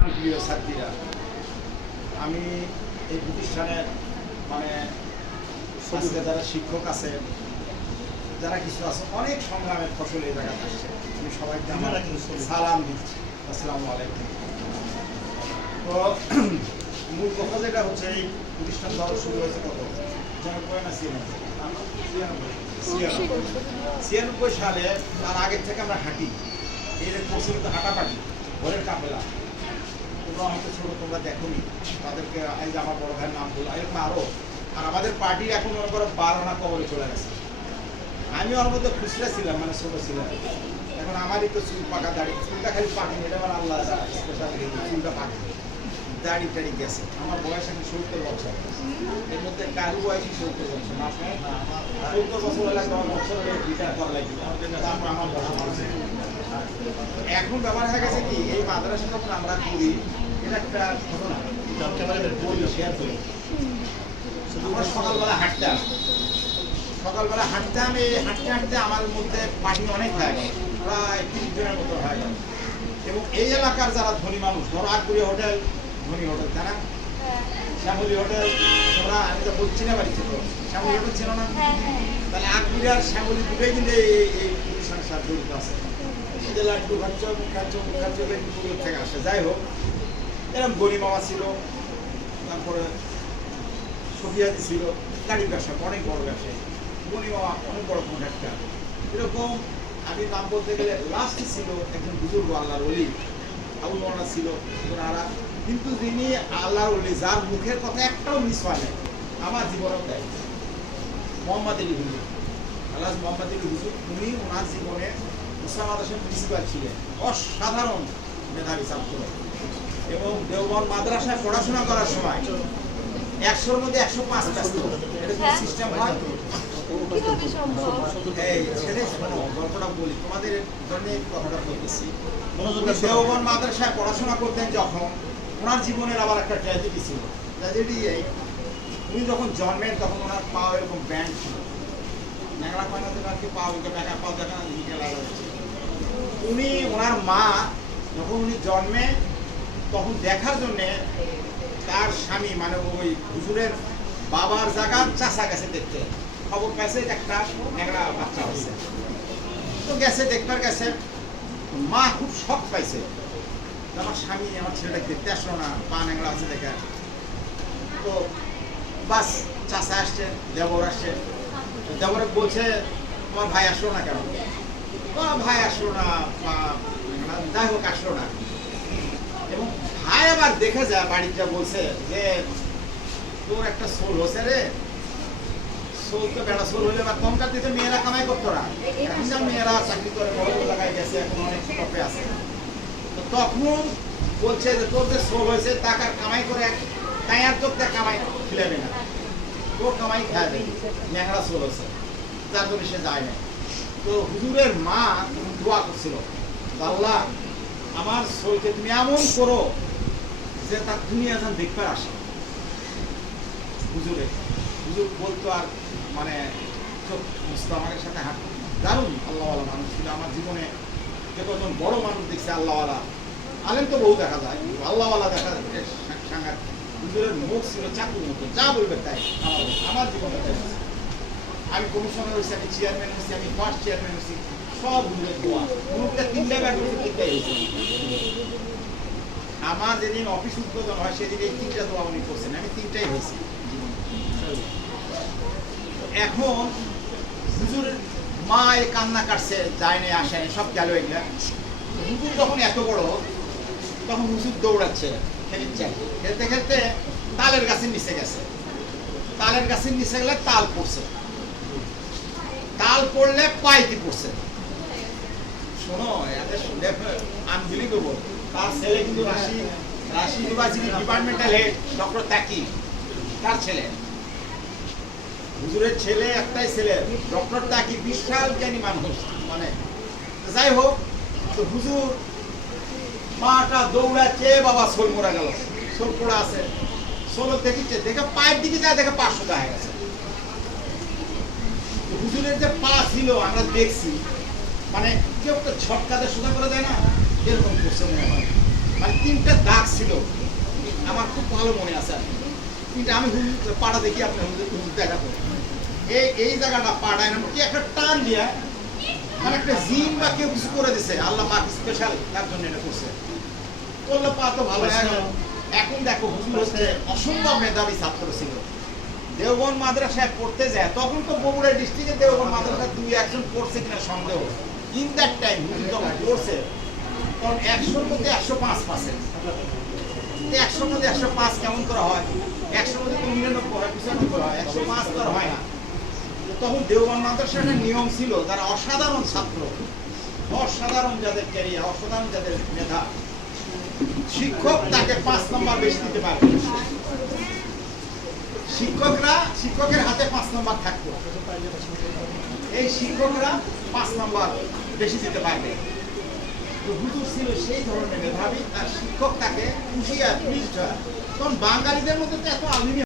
প্রিয় ছাত্রীরা, আমি এই প্রতিষ্ঠানের মানে আজকে যারা শিক্ষক আছে, যারা কিছু আছে, অনেক সংগ্রামের ফসল এই জায়গায় আসছে। আমি সবাইকে আমার সালাম দিচ্ছি, আসসালামু আলাইকুম। তো মূল কথা যেটা হচ্ছে, এই প্রতিষ্ঠান ধরো শুরু হয়েছে কত 96 সালে। তার আগের থেকে আমরা হাঁটি, এর প্রচলিত হাঁটাপাটি, ঘরের কাপেলা। তোমরা আমাকে ছোটো, তোমরা দেখোনি, তাদেরকে এই যে আমার বড় ভাইয়ের নাম বললো, এরকম আরও। আর আমাদের পার্টি এখন মনে করো 12 আনা কবরে চলে গেছে। আমি ওর মধ্যে খুচরা ছিলাম, মানে ছোটো ছিলাম। এখন আমারই তো চুল পাকা, দাড়ি, চুলটা খালি পাকি, এটা আমার আল্লাহ স্পেশাল, চুলটা পাকি, দাড়ি টাড়ি গেছে। আমার বয়স এখন 70 বছর, এর মধ্যে কারু বয়সই 70 বছর না, 70 বছর হলে 10 বছর হলে রিটায়ার করা লাগবে, তারপর আমার বছর আছে। এখন ব্যাপার হয়ে গেছে কি, এই মাদ্রাসা যখন আমরা করি, এটা একটা ঘটনা বলি, শেয়ার করি। আমরা সকালবেলা হাঁটতাম, এই হাঁটতে হাঁটতে আমার মধ্যে পানি অনেক হয়ে গেল, প্রায় 30 জনের মতো হয়ে গেল। এবং এই এলাকার যারা ধনী মানুষ, ধরো আকবরী হোটেল, ধনী হোটেল, তাই না? শ্যামলী হোটেল, তোমরা আমি তো বলছি না, বাড়ি ছিল শ্যামলী হোটেল ছিল না? তাহলে আকবরী আর শ্যামলী দুটোই কিন্তু এই প্রতিষ্ঠানের সাথে জড়িত আছে। এদের লাড্ডু খাচ্ছ, মুখ খাচ্ছ থেকে আসে। যাই হোক, এরকম গরিব মামা ছিল, তারপরে সফিয়াদি ছিল, গাড়ির ব্যবসা, অনেক বড় ব্যবসায়ী, গরিব মামা অনেক বড় কন্ট্রাক্টর। এরকম আমি নাম বলতে গেলে লাস্টে ছিল একজন বুজুর্গ আল্লাহর ওলি, আবু মৌলানা ছিল, ওনারা। কিন্তু যিনি আল্লাহর ওলি, যার মুখের কথা একটাও মিস হয় না, আমার জীবনেও তাই, মোহাম্মদ আলী হুজুর, আল্লাহ মোহাম্মদ আলী হুজুর। উনি ওনার জীবনে মুসলিম মাদ্রাসার প্রিন্সিপাল ছিলেন, অসাধারণ মেধাবী ছাত্র। এবং দেওবন্দ মাদ্রাসায় পড়াশোনা করার সময় 100-র মধ্যে 105 পেত। এটা সিস্টেম হয়, গল্পটা বলি তোমাদের জন্য, কথাটা বলতেছি। দেওবন্দ মাদ্রাসায় পড়াশোনা করতেন যখন, ওনার জীবনের আবার একটা ট্র্যাজেডি ছিল। ট্র্যাজেডি এই, উনি যখন জন্মেন তখন ওনার পা এরকম ব্যান্ড ছিল, ন্যাংরা পায়নাতে আর কি পা, ব্যাকা পা দেখা উনি, ওনার মা যখন উনি জন্মে, তখন দেখার জন্যে তার স্বামী, মানে ওই হুজুরের বাবার জায়গা চাষা গেছে দেখতে, খবর পাইছে একটা ন্যাংরা বাচ্চা হয়েছে। তো গেছে, দেখবার গেছে, মা খুব শখ পাইছে, আমার স্বামী আমার ছেলেটাকে দেখতে আসলো না, পা ন্যাংরা আছে দেখে। তো বাস, চাষা আসছে, দেবর আসছে, দেবরে বলছে তোমার ভাই আসলো না কেন? ভাই আসলো না, যাই হোক আসলো না। এবং ভাই আবার দেখে যায়, বাড়িটা বলছে যে তোর একটা সোল হচ্ছে রে, সোল তো বেড়া সোল হলে বা কম কাটতে মেয়েরা কামাই করতো না, এখন যা মেয়েরা চাকরি করে বড় জায়গায় গেছে, এখন অনেক টপে আছে। তো তখন বলছে যে তোর যে সোল হয়েছে, টাকার কামাই করে তাই আর তোর কামাই খিলাবে না, তোর কামাই খাবে, ন্যাংরা সোল হয়েছে, যার জন্য সে যায় না। তো হুজুরের মা দোয়া করছিল, আল্লাহ আমার সোলকে তুমি এমন করো যে তার দুনিয়া যেন দেখবার আসে। হুজুর বলতো, আর মানে চোখ বুঝতো, আমাদের সাথে হাঁটতো, দারুণ আল্লাহওয়ালা মানুষ ছিল। আমার জীবনে যে কজন বড় মানুষ দেখছে আল্লাহওয়ালা, আলেম তো বহু দেখা যায়, আল্লাহওয়ালা দেখা যায় সাংঘাতিক। হুজুরের মুখ ছিল চাকুর মতো, যা বলবে তাই। আমার জীবনে আমি কমিশনার হয়েছি, আমি চেয়ারম্যান হয়েছি, আমি ফার্স্ট চেয়ারম্যান হয়েছি, সব হুজুরের দোয়া। গ্রুপটা 3টা ব্যাপারে 3টাই হয়েছে। আমার যেদিন অফিস উদ্বোধন হয় সেদিন এই 3টা দোয়া উনি করছেন, আমি 3টাই হয়েছি। এখন হুজুরের মা এই কান্না কাটছে, যায় নাই, আসে নাই, সব গেল এগুলা। হুজুর যখন এত বড়, তখন হুজুর দৌড়াচ্ছে, খেলতে খেলতে তালের গাছের নিচে গেছে। তালের গাছের নিচে গেলে তাল পড়ছে, তাল পড়লে পাইতে পড়ছে। শোনো, এত শুনলে আনবিলিভেবল। তার ছেলে কিন্তু রাশি ইউনিভার্সিটি ডিপার্টমেন্টাল হেড ডক্টর তাকি, তার ছেলে, হুজুরের ছেলে, একটাই ছেলে ডক্টর তাকি, বিশাল জ্ঞানী মানুষ। মানে যাই হোক, তো হুজুর মাটা দৌড়াচ্ছে, বাবা সোল মরা গেল, সোল পড়া আছে, সোল দেখিচ্ছে, দেখে পায়ের দিকে যায়, দেখে 500 হয়ে গেছে। হুজুরের যে পা ছিল আমরা দেখছি, মানে কেউ তো ছটকাতে সোজা করে দেয় না, এরকম করছে মনে হয়। মানে 3টা দাগ ছিল, আমার খুব ভালো মনে আছে আর কি। কিন্তু আমি পাড়া দেখি আপনি দেখাবো এই জায়গাটা পাড়ায় না কি একটা টান দিয়ে মানে একটা জিন বা কেউ কিছু করে দিছে, আল্লাহ পাক স্পেশাল তার জন্য এটা করছে। করলে পা তো ভালো হয়ে গেল। এখন দেখো হুজুর হচ্ছে অসম্ভব মেধাবী ছাত্র ছিল। দেওবন্দ মাদ্রাসায় পড়তে যায়, তখন তো বগুড়া ডিস্ট্রিক্টে দেওবন্দ মাদ্রাসায় 2-1 পড়ছে কিনা সন্দেহ। ইন দ্যাট টাইম হুজুর যখন পড়ছে তখন 100-র মধ্যে 105%। 100-র মধ্যে 105 কেমন করে হয়? 100-র মধ্যে 99 হয়, 95 হয়, 105 তো আর হয় না। তখন দেওবন্দ মাদ্রাসার একটা নিয়ম ছিল, তারা অসাধারণ ছাত্র, অসাধারণ যাদের ক্যারিয়ার, অসাধারণ যাদের মেধা, শিক্ষক তাকে 5 নম্বর বেশি দিতে পারবে। শিক্ষকের হাতে 5 নম্বর থাকতো, এই শিক্ষকরা 5 নম্বর বেশি দিতে পারবে। তো হুজুর ছিল সেই ধরনের মেধাবী, তার শিক্ষক তাকে খুশি আর প্লিজড হয়। তখন বাঙালিদের মধ্যে তো এত আলিমি